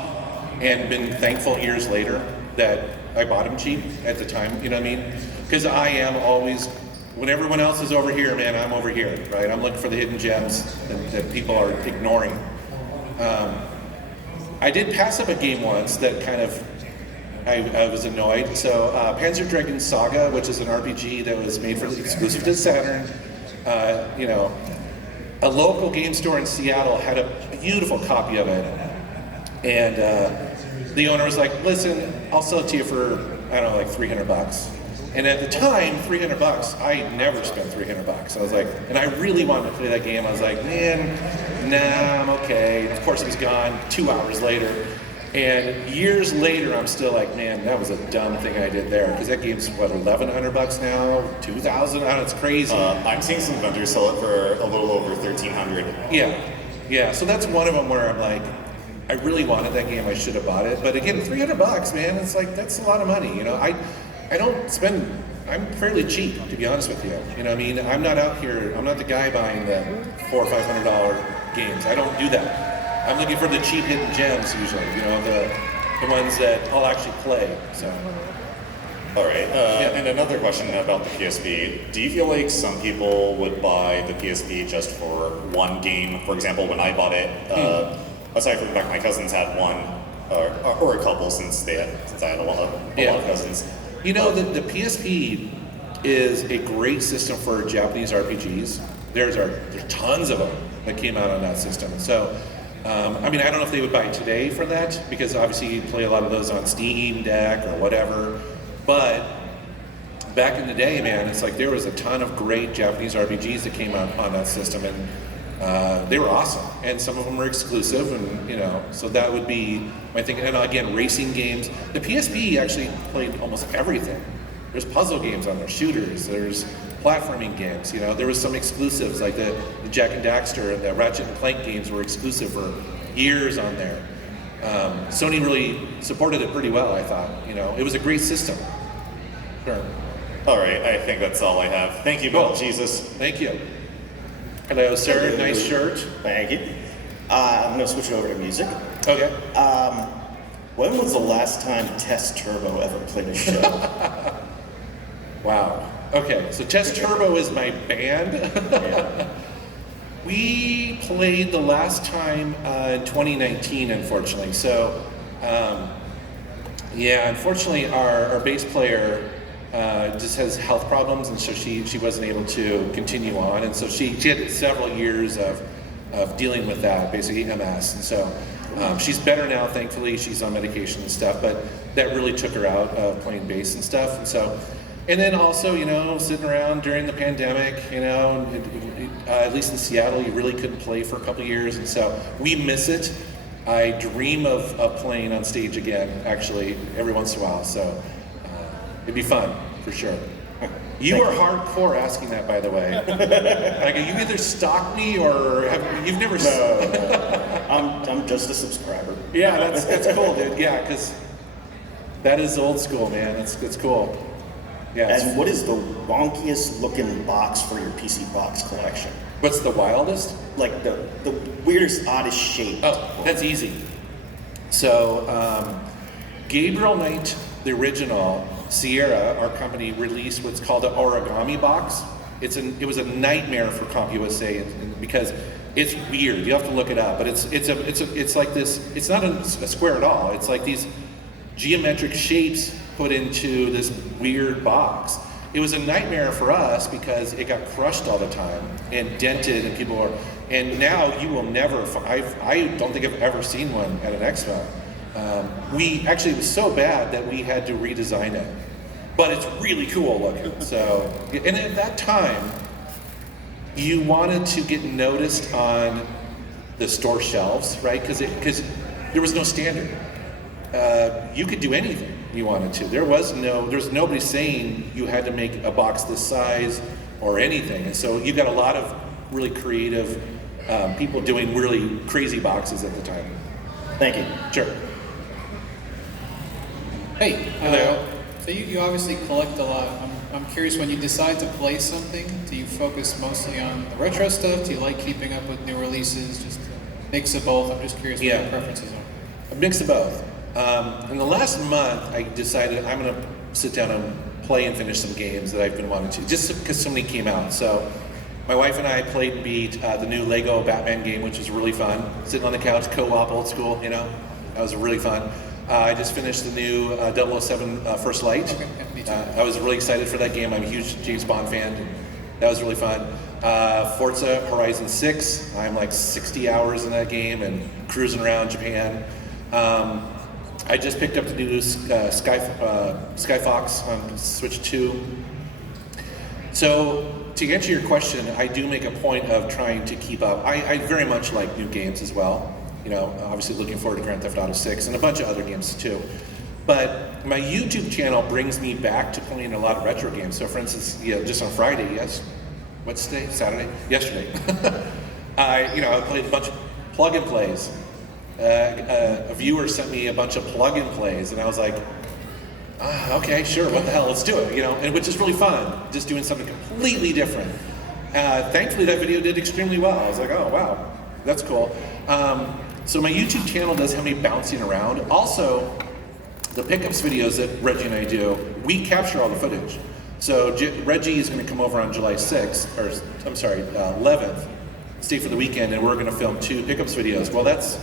and been thankful years later that I bought them cheap at the time, you know what I mean? Because I am always, when everyone else is over here, man, I'm over here, right? I'm looking for the hidden gems that people are ignoring. I did pass up a game once that kind of, I was annoyed. So Panzer Dragoon Saga, which is an RPG that was made for exclusive to Saturn, you know, a local game store in Seattle had a beautiful copy of it. And the owner was like, listen, I'll sell it to you for, I don't know, like $300. And at the time, $300, I never spent $300. I was like, and I really wanted to play that game. I was like, man, nah, I'm okay. Of course, it was gone 2 hours later. And years later, I'm still like, man, that was a dumb thing I did there. Because that game's, what, $1,100 now? $2,000? I don't know, it's crazy. I'm seeing some vendors sell it for a little over $1,300. Yeah. So that's one of them where I'm like, I really wanted that game. I should have bought it. But again, $300, man, it's like, that's a lot of money. You know, I don't spend, I'm fairly cheap, to be honest with you. You know what I mean? I'm not out here, I'm not the guy buying the $400 or $500 games. I don't do that. I'm looking for the cheap hidden gems usually, you know, the ones that I'll actually play, so. All right, and another question about the PSP. Do you feel like some people would buy the PSP just for one game? For example, when I bought it, aside from the fact my cousins had one, or a couple since I had a lot of cousins. You know, the PSP is a great system for Japanese RPGs. There's tons of them that came out on that system. So, I mean, I don't know if they would buy it today for that, because obviously you play a lot of those on Steam Deck or whatever. But back in the day, man, it's like there was a ton of great Japanese RPGs that came out on that system, and they were awesome. And some of them were exclusive, and you know, so that would be my thing. And again, racing games. The PSP actually played almost everything. There's puzzle games on there, shooters. There's platforming games. You know, there was some exclusives like the Jack and Daxter and the Ratchet and Clank games were exclusive for years on there. Sony really supported it pretty well, I thought. You know, it was a great system. Sure. All right, I think that's all I have. Thank you, Metal Jesus. Thank you. Hello, sir. Nice shirt. Thank you. I'm going to switch over to music. Okay. When was the last time Test Turbo ever played a show? Wow. Okay, so Test Turbo is my band. Yeah. We played the last time in 2019, unfortunately. So Yeah, unfortunately, our bass player just has health problems, and so she wasn't able to continue on, and so she had several years of dealing with that, basically MS, and so she's better now, thankfully. She's on medication and stuff, but that really took her out of playing bass and stuff, and so. And then also, sitting around during the pandemic, at least in Seattle, you really couldn't play for a couple of years, and so we miss it. I dream of playing on stage again, actually, every once in a while, so it'd be fun, for sure. You are hardcore asking that, by the way. Like, you either stalk me or you've never... No. I'm just a subscriber. Yeah, that's cool, dude. Yeah, because that is old school, man. It's cool. Yeah. And what is the wonkiest looking box for your PC box collection? What's the wildest? Like the weirdest, oddest shape. Oh, that's easy. So, Gabriel Knight, the original, Sierra, our company, released what's called an origami box. It was a nightmare for CompUSA because it's weird. You have to look it up, but it's like this. It's not a square at all. It's like these geometric shapes put into this weird box. It was a nightmare for us because it got crushed all the time and dented, and and now you will never, I don't think I've ever seen one at an expo. It was so bad that we had to redesign it, but it's really cool looking. So, and at that time, you wanted to get noticed on the store shelves, right? Because there was no standard. You could do anything you wanted to. There's nobody saying you had to make a box this size or anything. And so you got a lot of really creative people doing really crazy boxes at the time. Thank you. Sure. Hey, Hello. So you obviously collect a lot. I'm curious, when you decide to play something, do you focus mostly on the retro stuff? Do you like keeping up with new releases? Just a mix of both? I'm just curious what your preferences are. A mix of both. In the last month, I decided I'm going to sit down and play and finish some games that I've been wanting to, just because so many came out. So my wife and I played and beat the new Lego Batman game, which was really fun. Sitting on the couch, co-op, old school, that was really fun. I just finished the new 007 First Light. Okay, yeah, me too. I was really excited for that game. I'm a huge James Bond fan. And that was really fun. Forza Horizon 6. I'm like 60 hours in that game and cruising around Japan. I just picked up the new Sky Fox on Switch 2. So to answer your question, I do make a point of trying to keep up. I very much like new games as well. Obviously looking forward to Grand Theft Auto 6 and a bunch of other games too. But my YouTube channel brings me back to playing a lot of retro games. So for instance, just on Friday, what's today? Saturday? Yesterday. I played a bunch of plug and plays. A viewer sent me a bunch of plug and plays, and I was like, okay, sure, what the hell, let's do it, and which is really fun, just doing something completely different. Thankfully, that video did extremely well. I was like, oh, wow, that's cool. So my YouTube channel does have me bouncing around. Also, the pickups videos that Reggie and I do, we capture all the footage. So Reggie is going to come over on July 6th, 11th, stay for the weekend, and we're going to film 2 pickups videos. Well, that's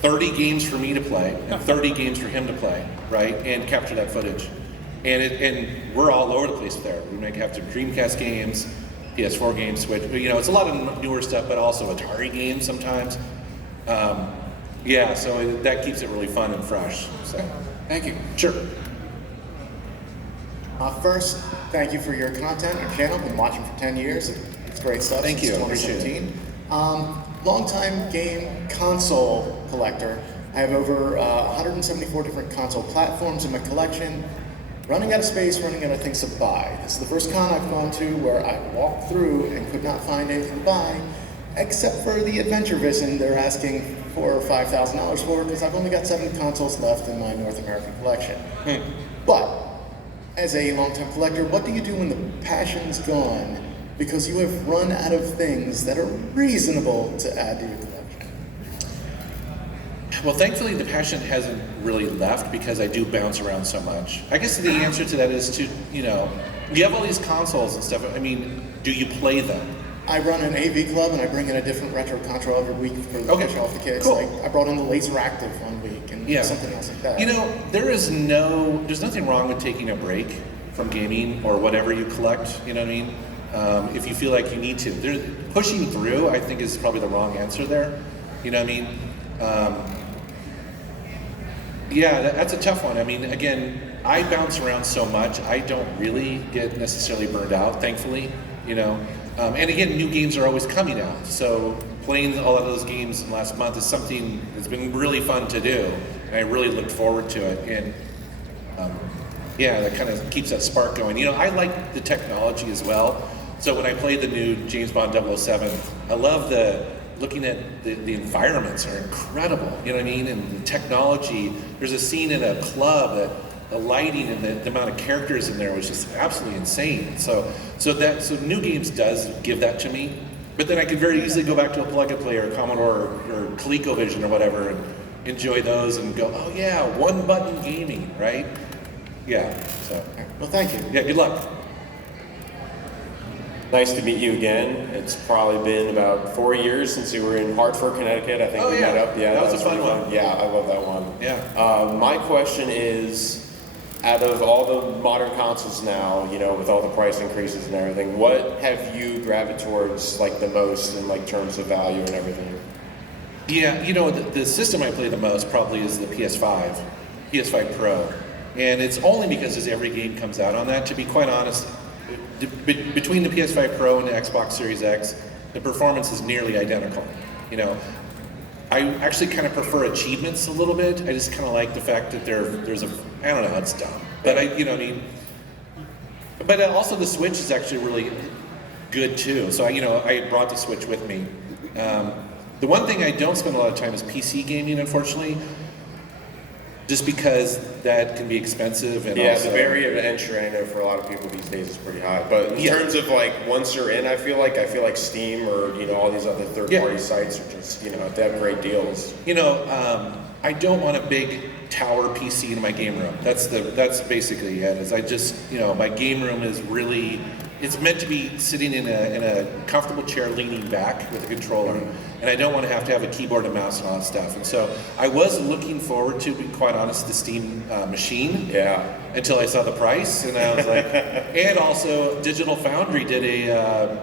30 games for me to play and 30 games for him to play, right? And capture that footage. And we're all over the place there. We might have to Dreamcast games, PS4 games, Switch. It's a lot of newer stuff, but also Atari games sometimes. So that keeps it really fun and fresh. So, Thank you. sure. First, thank you for your content, your channel. Been watching for 10 years. It's great stuff. Thank since you. Appreciate 2017. Longtime game console collector. I have over 174 different console platforms in my collection. Running out of space, running out of things to buy. This is the first con I've gone to where I walked through and could not find anything to buy, except for the Adventure Vision they're asking $4,000 or $5,000 for, because I've only got 7 consoles left in my North American collection. But, as a longtime collector, what do you do when the passion's gone because you have run out of things that are reasonable to add to your collection? Well, thankfully, the passion hasn't really left because I do bounce around so much. I guess the answer to that is to, you have all these consoles and stuff. I mean, do you play them? I run an AV club and I bring in a different retro control every week for the Okay, show off the kids. cool. Like I brought in the Laser Active one week and Yeah. something else like that. You know, there's nothing wrong with taking a break from gaming or whatever you collect, you know what I mean? If you feel like you need to. Pushing through, I think, is probably the wrong answer there. You know what I mean? That's a tough one. I mean, again, I bounce around so much, I don't really get necessarily burned out, thankfully, you know? And again, new games are always coming out. So playing a lot of those games in the last month is something that's been really fun to do. And I really look forward to it. And that kind of keeps that spark going. You know, I like the technology as well. So when I play the new James Bond 007, I love looking at the environments are incredible. You know what I mean? And the technology. There's a scene in a club that the lighting and the amount of characters in there was just absolutely insane. So new games does give that to me. But then I could very easily go back to a plug-and-play or Commodore or ColecoVision or whatever and enjoy those and go, oh yeah, one-button gaming, right? Yeah. So. Well, thank you. Yeah. Good luck. Nice to meet you again. It's probably been about 4 years since you were in Hartford, Connecticut. I think we met up. Yeah, that was a fun one. Yeah, I love that one. Yeah. My question is, out of all the modern consoles now, you know, with all the price increases and everything, what have you gravitated towards like the most in like terms of value and everything? Yeah, you know, the system I play the most probably is the PS5 Pro. And it's only because as every game comes out on that, to be quite honest, between the PS5 Pro and the Xbox Series X, the performance is nearly identical. You know, I actually kind of prefer achievements a little bit. I just kind of like the fact that there's I don't know how it's done, but you know what I mean? But also the Switch is actually really good too. So I brought the Switch with me. The one thing I don't spend a lot of time is PC gaming, unfortunately. Just because that can be expensive and also, the barrier to entry, I know for a lot of people these days is pretty high. But in terms of like once you're in, I feel like Steam or all these other third-party sites are just they have great deals. I don't want a big tower PC in my game room. That's basically it. Is I just my game room is really. It's meant to be sitting in a comfortable chair, leaning back with a controller, and I don't want to have a keyboard and mouse and all that stuff. And so I was looking forward to, be quite honest, the Steam machine. Yeah. Until I saw the price, and I was like, and also Digital Foundry did a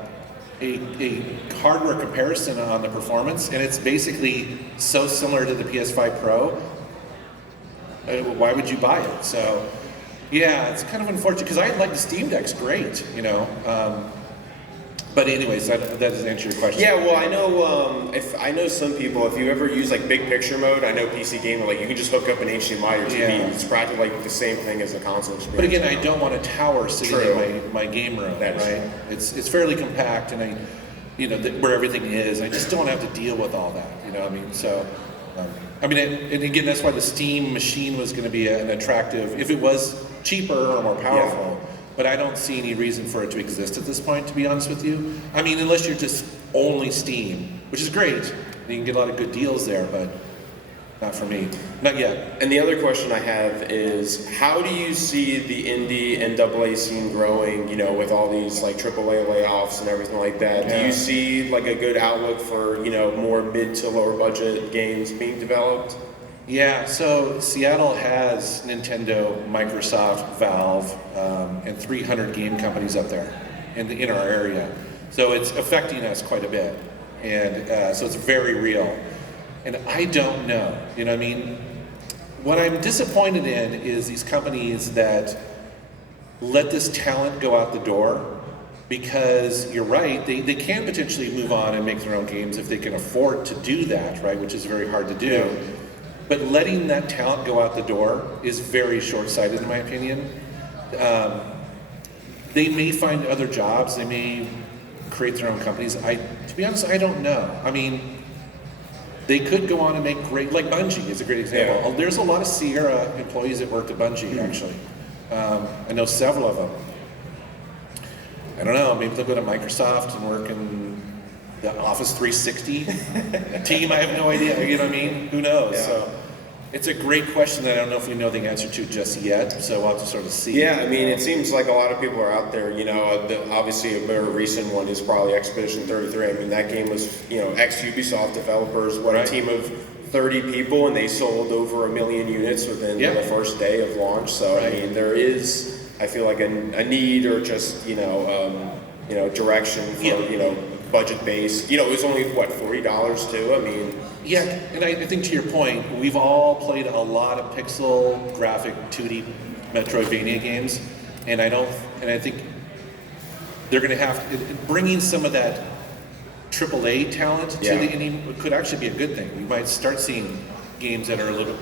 hardware comparison on the performance, and it's basically so similar to the PS5 Pro. Why would you buy it? So. Yeah, it's kind of unfortunate because I like the Steam Deck's great, but anyways, that doesn't answer your question. Yeah, well, I know some people. If you ever use like big picture mode, I know PC gaming, like you can just hook up an HDMI to your TV. Yeah. It's practically like the same thing as a console experience. But again, I don't want a tower sitting in my game room, right? True. It's fairly compact, and where everything is. I just don't have to deal with all that. You know what I mean? So. And again, that's why the Steam machine was going to be an attractive, if it was cheaper or more powerful. Yeah. But I don't see any reason for it to exist at this point, to be honest with you. I mean, unless you're just only Steam, which is great. You can get a lot of good deals there, but not for me. Not yet. And the other question I have is, how do you see the indie and AA scene growing, with all these like AAA layoffs and everything like that? Yeah. Do you see like a good outlook for, more mid to lower budget games being developed? Yeah, so Seattle has Nintendo, Microsoft, Valve, and 300 game companies up there in our area. So it's affecting us quite a bit. And so it's very real. And I don't know, you know what I mean? What I'm disappointed in is these companies that let this talent go out the door, because you're right, they can potentially move on and make their own games if they can afford to do that, right? Which is very hard to do. Yeah. But letting that talent go out the door is very short-sighted in my opinion. They may find other jobs, they may create their own companies. To be honest, I don't know. I mean, they could go on and make great, like Bungie is a great example. Yeah. There's a lot of Sierra employees that worked at Bungie, actually. I know several of them. I don't know, maybe they'll go to Microsoft and work in the Office 360 team, I have no idea, you know what I mean? Who knows? Yeah. So, It's a great question that I don't know if we know the answer to just yet, so we'll have to sort of see. Yeah, I mean, it seems like a lot of people are out there. You know, obviously a very recent one is probably Expedition 33. I mean, that game was, you know, ex-Ubisoft developers, a team of 30 people, and they sold over 1 million units within the first day of launch. So, I mean, there is, I feel like, a need or just, direction for, budget-based. You know, it was only, what, $40 too? I mean... Yeah, and I think to your point, we've all played a lot of pixel graphic 2D Metroidvania games, and I think they're going to have bringing some of that AAA talent to the indie could actually be a good thing. We might start seeing games that are a little,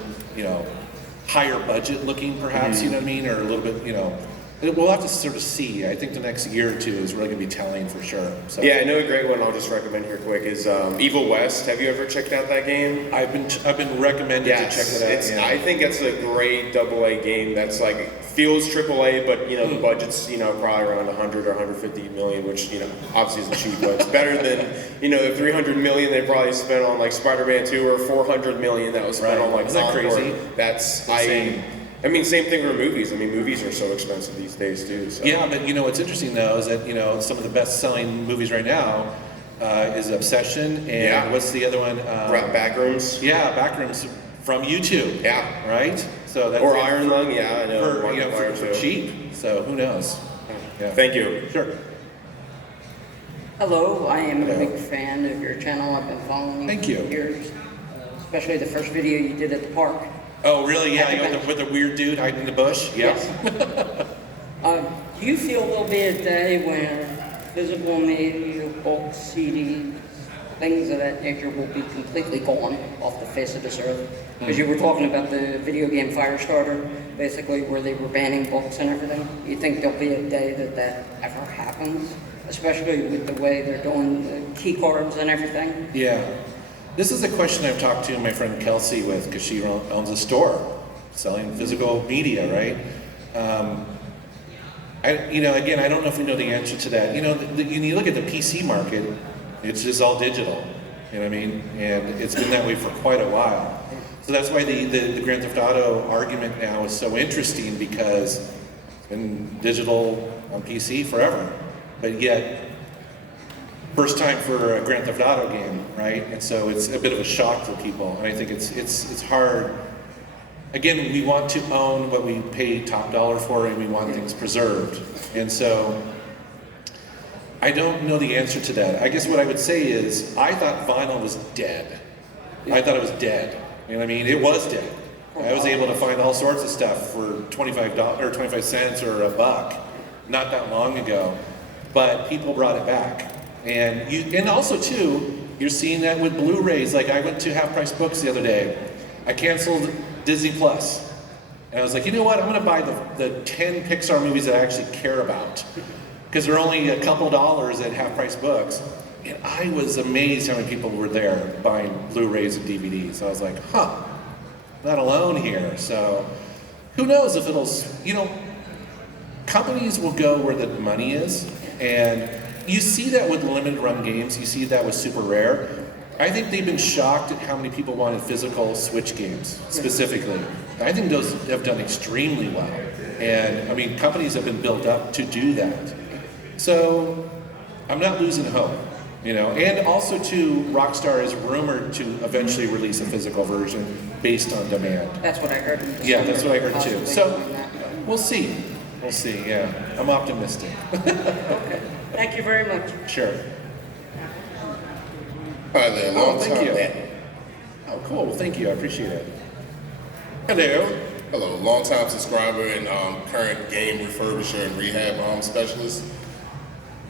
higher budget looking, perhaps. You know what I mean, or a little bit, We'll have to sort of see. I think the next year or two is really going to be telling for sure. So. Yeah, I know a great one I'll just recommend here quick is Evil West. Have you ever checked out that game? I've been recommended to check it out. I think it's a great AA game that's like feels AAA, but the budget's probably around 100 or 150 million, which obviously isn't cheap, but it's better than the 300 million they probably spent on like Spider-Man 2 or 400 million that was spent on like. Isn't that crazy? That's insane. I mean, same thing with movies. I mean, movies are so expensive these days too. So. Yeah, but what's interesting though is that some of the best-selling movies right now is Obsession and what's the other one? Backrooms. Yeah, Backrooms from YouTube. Yeah. Right. So that's or Iron Lung. Yeah, I know. For cheap. So who knows? Yeah. Thank you. Sure. Hello, I am a big fan of your channel. I've been following you for years, especially the first video you did at the park. Oh, really? Yeah, with the weird dude hiding in the bush? Yes. Do you feel there'll be a day when physical media, books, CDs, things of that nature will be completely gone off the face of this earth? Because you were talking about the video game Firestarter, basically where they were banning books and everything. Do you think there'll be a day that ever happens? Especially with the way they're doing the key cards and everything? Yeah. This is a question I've talked to my friend Kelsey with, because she owns a store selling physical media, right? Again, I don't know if we know the answer to that. You look at the PC market, it's just all digital. You know what I mean? And it's been that way for quite a while. So that's why the Grand Theft Auto argument now is so interesting, because it's been digital on PC forever, but yet first time for a Grand Theft Auto game, right? And so it's a bit of a shock for people, and I think it's hard. Again, we want to own what we pay top dollar for, and we want things preserved. And so I don't know the answer to that. I guess what I would say is I thought vinyl was dead. I thought it was dead. You know what I mean? It was dead. I was able to find all sorts of stuff for $25 or 25 cents or $1 not that long ago, but people brought it back. And also too, you're seeing that with Blu-rays. Like I went to Half Price Books the other day. I canceled Disney Plus, and I was like, you know what? I'm going to buy the 10 Pixar movies that I actually care about, because they're only a couple dollars at Half Price Books. And I was amazed how many people were there buying Blu-rays and DVDs. I was like, not alone here. So who knows if it'll, companies will go where the money is, and you see that with limited run games. You see that with Super Rare. I think they've been shocked at how many people wanted physical Switch games, specifically. I think those have done extremely well. And, I mean, companies have been built up to do that. So, I'm not losing hope, And also, too, Rockstar is rumored to eventually release a physical version based on demand. That's what I heard. Yeah, that's what I heard, too. So, we'll see. We'll see, yeah. I'm optimistic. Okay. Thank you very much. Sure. Hi there, long thank time. you. Oh, cool. Well, thank you. I appreciate it. Hello. Hello, long-time subscriber and current game refurbisher and rehab specialist.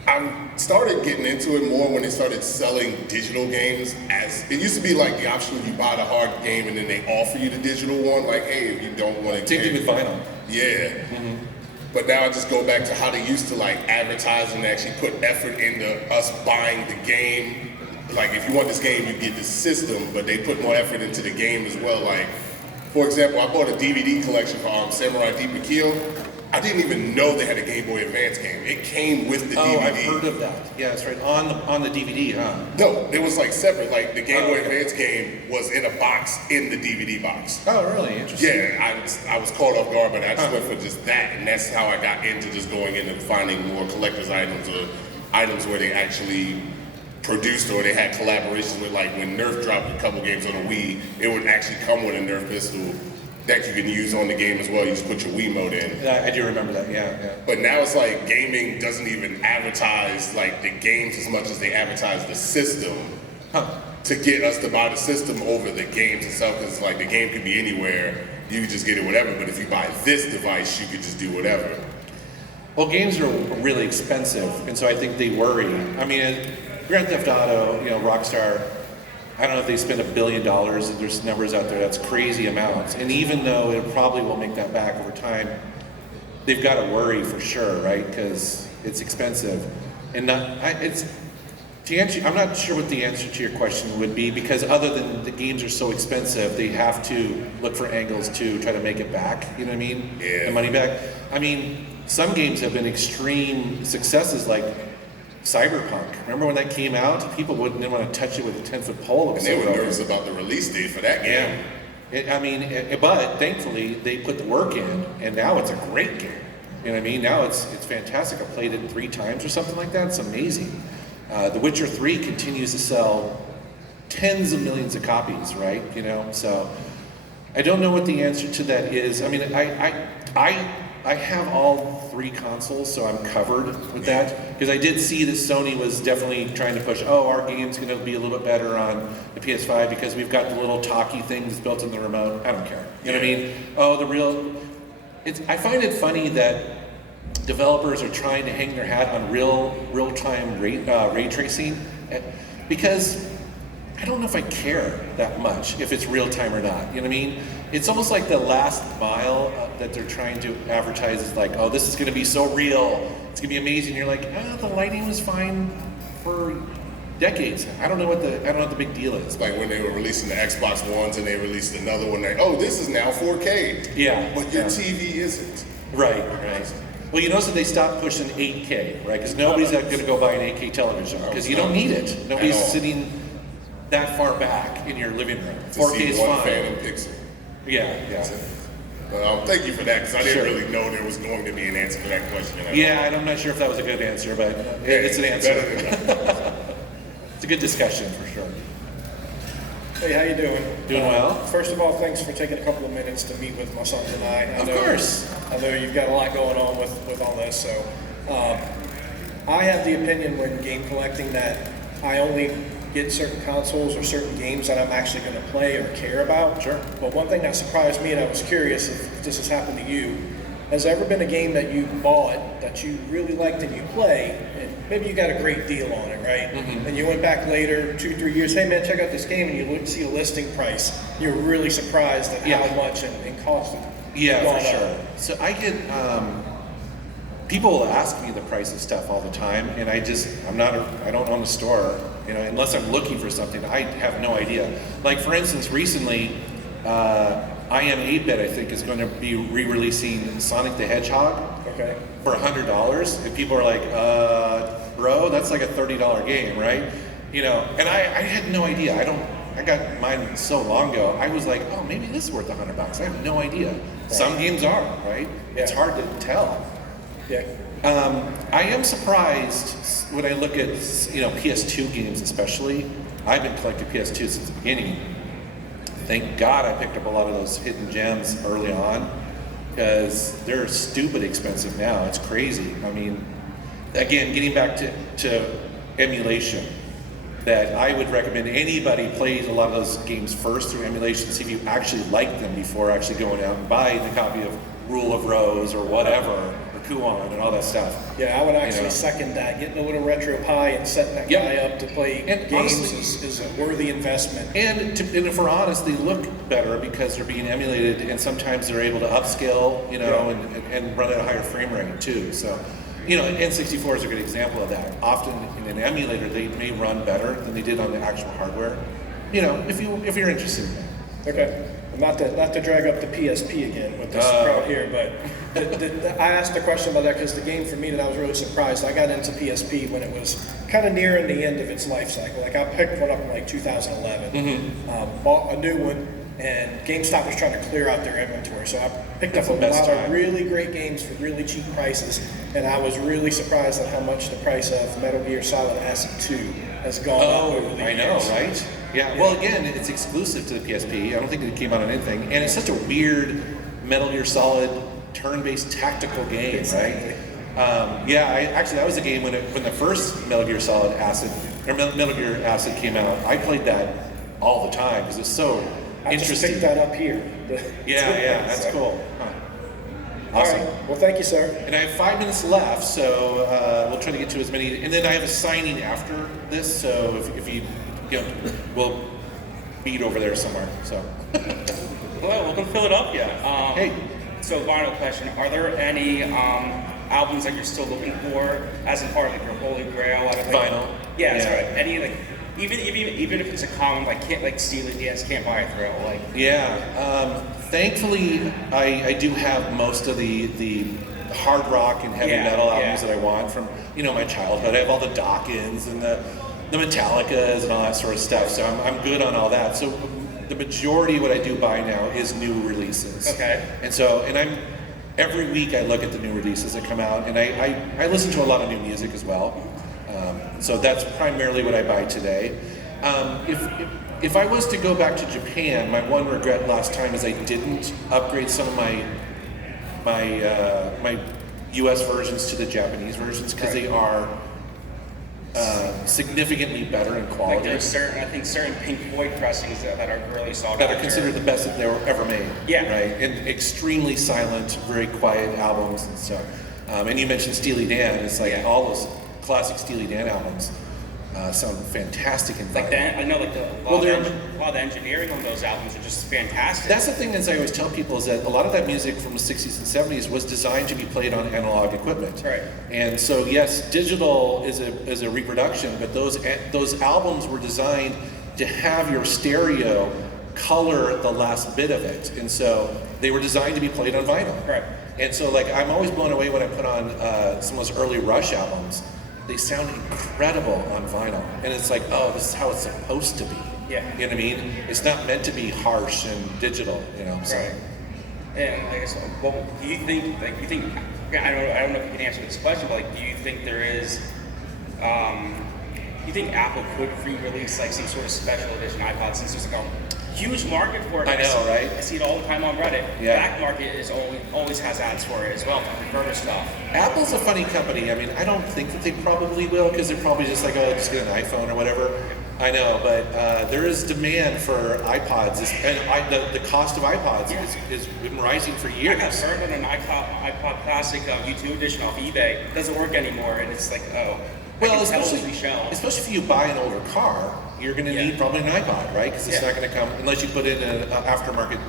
I started getting into it more when they started selling digital games. As it used to be like the option, you buy the hard game and then they offer you the digital one. Like, hey, if you don't want to. Same thing with vinyl. Yeah. Mm-hmm. But now I just go back to how they used to like advertise and actually put effort into us buying the game. Like if you want this game, you get the system, but they put more effort into the game as well. Like, for example, I bought a DVD collection for Samurai Deep and Kill, I didn't even know they had a Game Boy Advance game. It came with the DVD. Oh, I've heard of that. Yeah, that's right. On the DVD, huh? No, it was like separate. Like the Game Boy Advance game was in a box in the DVD box. Oh, really? Interesting. Yeah, I was caught off guard, but I just went for just that, and that's how I got into just going in and finding more collector's items or items where they actually produced or they had collaborations with. Like when Nerf dropped a couple games on the Wii, it would actually come with a Nerf pistol that you can use on the game as well. You just put your Wii mode in. Yeah, I do remember that, yeah. But now it's like gaming doesn't even advertise like the games as much as they advertise the system to get us to buy the system over the games itself. Because like the game could be anywhere, you could just get it whatever. But if you buy this device, you could just do whatever. Well, games are really expensive, and so I think they worry. I mean, Grand Theft Auto, Rockstar, I don't know if they spend $1 billion. There's numbers out there, that's crazy amounts. And even though it probably will make that back over time, they've got to worry for sure, right? Because it's expensive. And I'm not sure what the answer to your question would be, because other than the games are so expensive, they have to look for angles to try to make it back, you know what I mean? Yeah. The money back. I mean, some games have been extreme successes, like Cyberpunk. Remember when that came out? People didn't want to touch it with a 10-foot pole. And they were nervous about the release date for that game. Yeah. But thankfully they put the work in, and now it's a great game. You know what I mean? Now it's fantastic. I played it 3 times or something like that. It's amazing. The Witcher 3 continues to sell tens of millions of copies, right? So I don't know what the answer to that is. I mean, I have all 3 consoles, so I'm covered with that. Because I did see that Sony was definitely trying to push, our game's going to be a little bit better on the PS5 because we've got the little talkie things built in the remote. I don't care. You know what I mean? I find it funny that developers are trying to hang their hat on real-time ray tracing, because I don't know if I care that much if it's real-time or not. You know what I mean? It's almost like the last mile that they're trying to advertise is like, this is going to be so real. It's going to be amazing. You're like, the lighting was fine for decades. I don't know what the big deal is. Like when they were releasing the Xbox Ones and they released another one, this is now 4K. Yeah. But your TV isn't. Right. Well, you notice that they stopped pushing 8K, right? Because nobody's going to go buy an 8K television because you don't need it. Nobody's sitting that far back in your living room. 4K is fine. Phantom Pixel. Yeah. Thank you for that, because I didn't really know there was going to be an answer for that question. Yeah, and I'm not sure if that was a good answer, but it's an answer. It's a good discussion for sure. Hey, how you doing? Doing well. First of all, thanks for taking a couple of minutes to meet with my son tonight. Of course. I know you've got a lot going on with all this, so I have the opinion when game collecting that I only get certain consoles or certain games that I'm actually going to play or care about. Sure. But one thing that surprised me, and I was curious if this has happened to you, has there ever been a game that you bought that you really liked and you play, and maybe you got a great deal on it, right? Mm-hmm. And you went back later, 2-3 years, hey man, check out this game, and you see a listing price. You're really surprised at how much and cost it. Yeah, for sure. So I get people will ask me the price of stuff all the time, and I don't own a store, unless I'm looking for something. I have no idea. Like for instance, recently, I Am 8-Bit, I think, is going to be re-releasing Sonic the Hedgehog for $100, and people are like, bro, that's like a $30 game, right? And I had no idea. I got mine so long ago. I was like, maybe this is worth $100. I have no idea. Right. Some games are, right? Yeah. It's hard to tell. Yeah. I am surprised when I look at PS2 games, especially. I've been collecting PS2 since the beginning. Thank God I picked up a lot of those hidden gems early on, because they're stupid expensive now. It's crazy. I mean, again, getting back to emulation, that I would recommend anybody plays a lot of those games first through emulation, see if you actually like them before actually going out and buying the copy of Rule of Rose or whatever, or Kuon and all that stuff. Yeah, I would actually second that. Getting a little RetroPie and setting that guy up to play games honestly, is a worthy investment. And if we're honest, they look better because they're being emulated, and sometimes they're able to upscale, and run at a higher frame rate too. So, N64 is a good example of that. Often in an emulator, they may run better than they did on the actual hardware. If you're interested in that. Okay. not to drag up the PSP again with this crowd here, but I asked a question about that because the game for me that I was really surprised, I got into PSP when it was kind of nearing the end of its life cycle. Like I picked one up in like 2011, bought a new one, and GameStop was trying to clear out their inventory. So I picked up a lot of really great games for really cheap prices, and I was really surprised at how much the price of Metal Gear Solid Acid 2 has gone up over the years. I know, right? Yeah, well, again, it's exclusive to the PSP. I don't think it came out on anything. And it's such a weird Metal Gear Solid turn-based tactical game, right? That was a game when the first Metal Gear Solid Acid, or Metal Gear Acid came out, I played that all the time because it's so interesting. I just picked that up here. That's cool. Huh. Awesome. All right. Well, thank you, sir. And I have 5 minutes left, so we'll try to get to as many. And then I have a signing after this, so if you we'll meet over there somewhere. So. Hello, welcome to Philadelphia. Hey. So, final question: are there any albums that you're still looking for as a part of your holy grail? Vinyl. Yeah, that's right. Any even if it's a common like Steely Dan's Can't Buy a Thrill, like. Yeah. Thankfully, I do have most of the hard rock and heavy metal albums that I want from my childhood. I have all the Dawkins and the Metallicas and all that sort of stuff. So I'm good on all that. So the majority of what I do buy now is new releases. Okay. And every week I look at the new releases that come out, and I listen to a lot of new music as well. So that's primarily what I buy today. If I was to go back to Japan, my one regret last time is I didn't upgrade some of my U.S. versions to the Japanese versions because they are significantly better in quality. Like there's certain Pink Floyd pressings that are really solid. That are considered the best that they were ever made. Yeah. Right. And extremely silent, very quiet albums and stuff. And you mentioned Steely Dan. It's like all those classic Steely Dan albums sound fantastic in vinyl. Like that, I know, like a lot of the engineering on those albums are just fantastic. That's the thing, as I always tell people, is that a lot of that music from the 60s and 70s was designed to be played on analog equipment. Right. And so, yes, digital is a reproduction, but those albums were designed to have your stereo color the last bit of it. And so they were designed to be played on vinyl. Right. And so, like, I'm always blown away when I put on some of those early Rush albums. They sound incredible on vinyl. And it's like, oh, this is how it's supposed to be. Yeah. You know what I mean? It's not meant to be harsh and digital, So. Right. And I guess, well, do you think, I don't know if you can answer this question, but do you think there is, you think Apple could re-release like some sort of special edition iPod since there's like a huge market for it? I know, right? I see it all the time on Reddit. Yeah. Back market is always has ads for it as well, further stuff. Apple's a funny company. I mean, I don't think that they probably will because they're probably just like, oh, just get an iPhone or whatever. I know, but there is demand for iPods, and the cost of iPods has been rising for years. I got burned on an iPod Classic U2 edition off eBay. It doesn't work anymore, and it's like, oh. Well, especially if you buy an older car, you're going to need probably an iPod, right? Because it's not going to come unless you put in an aftermarket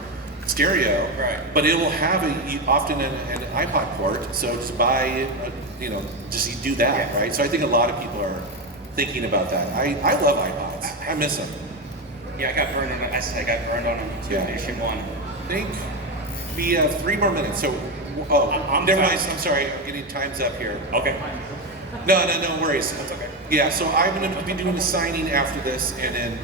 stereo. Right. But it will have often an iPod port, so just buy, just do that, right? So I think a lot of people are thinking about that. I love iPods. I miss them. Yeah, I got burned on. I got burned on a U2 edition one. I think we have 3 more minutes. So, never mind. I'm sorry. I'm getting time's up here. Okay. No worries. That's okay. Yeah, so I'm going to be doing the signing after this, and then.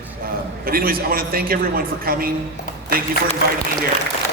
But anyways, I want to thank everyone for coming. Thank you for inviting me here.